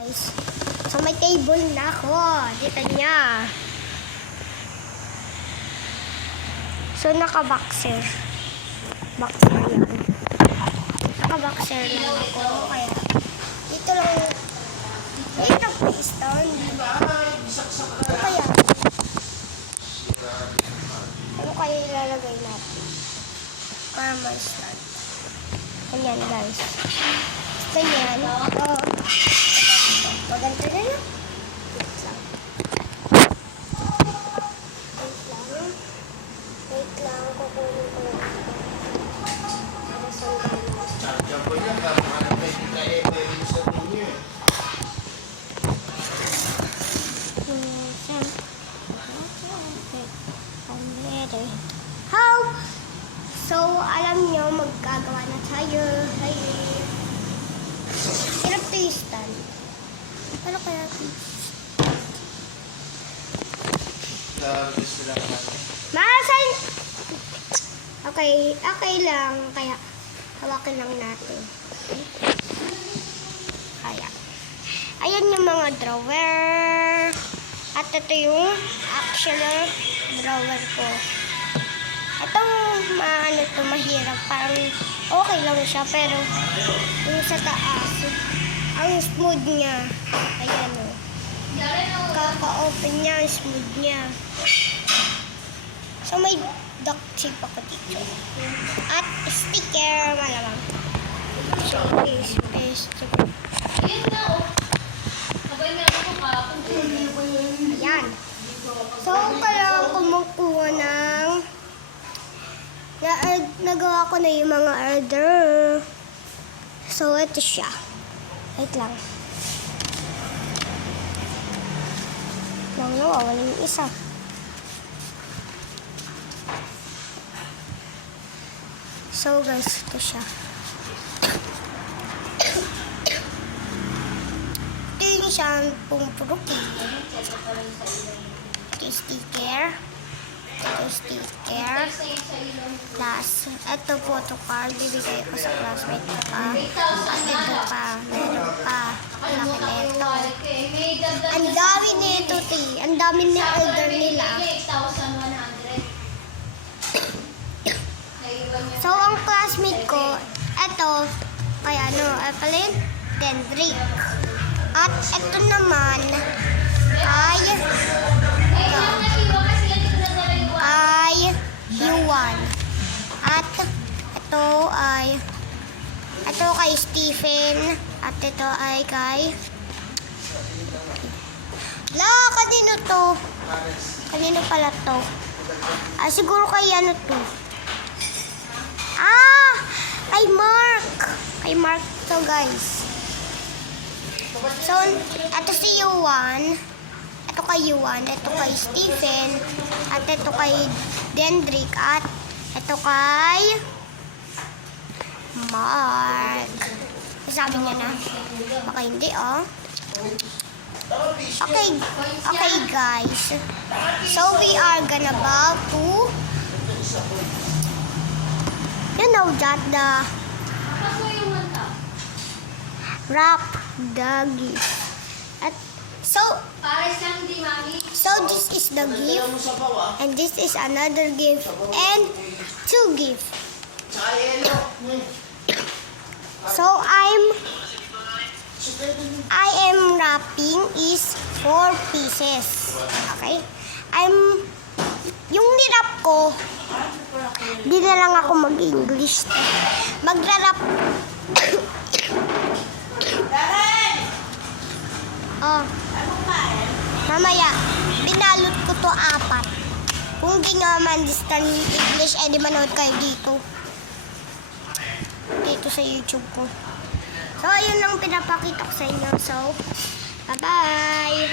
Guys, so may table na ako. Dito niya. So naka-boxer. Boxer yan. Naka-boxer lang ako. Kaya dito lang. Dito lang piston. Ano kaya? Ano kaya ilalagay natin? Para ma-start. Ayan guys. Ganyan. So, maganda na lang. Wait lang. Kukunin ko lang. Diyan po yan, hanap kayo din na sa ninyo eh. How? So, alam nyo, magkagawa na tayo. Hirap to yung stand. Ano kaya ito? Gusto lang natin. Maasan? Okay lang. Kaya, hawakin lang natin. Kaya. Ayan yung mga drawer. At ito yung actual drawer ko. Itong mahirap. Parang okay lang siya. Pero yung sa taas, ang smooth niya. Ayan o. Kaka-open niya, ang smooth niya. So may duct tape ako dito. At sticker, malamang. Space. Ayan. So, kailangan kumukuha ng nagawa ko na yung mga order. So, ito siya. Wait lang. Wala yung isa. So, guys, ito siya. Ito yung isang pumupurok. Ito yung sticker. Plus, ito photocard. Bibigay ko sa classmate ko pa. At ito pa. Meron pa. Laki nito. Ang dami nito, ang dami na order nila. So, ang classmate ko, ito, kay Evelyn, Dendrick. At ito naman, ay Yuan. At ito kay Stephen. At ito ay kay kanino to? Kanino pala to? Siguro kay to. Kay Mark. Kay Mark to, guys. So, ito si Yuan. Ito kay Yuan. Ito kay Stephen. At ito kay Dendrick. At ito kay Mark. Sabi niya na. Baka hindi, oh. Okay, guys. So, we are gonna about to that the wrap the gift. So this is the gift, and this is another gift, and two gifts. So I am wrapping is 4 pieces. Okay? Yung nirap ko, di na lang ako mag-English. Magra-wrap. Mamaya, binalot ko to 4. Kung di nga man-understand English, di manood kayo dito. Dito sa YouTube ko. So, ayun lang pinapakita ko sa inyo. So, bye-bye!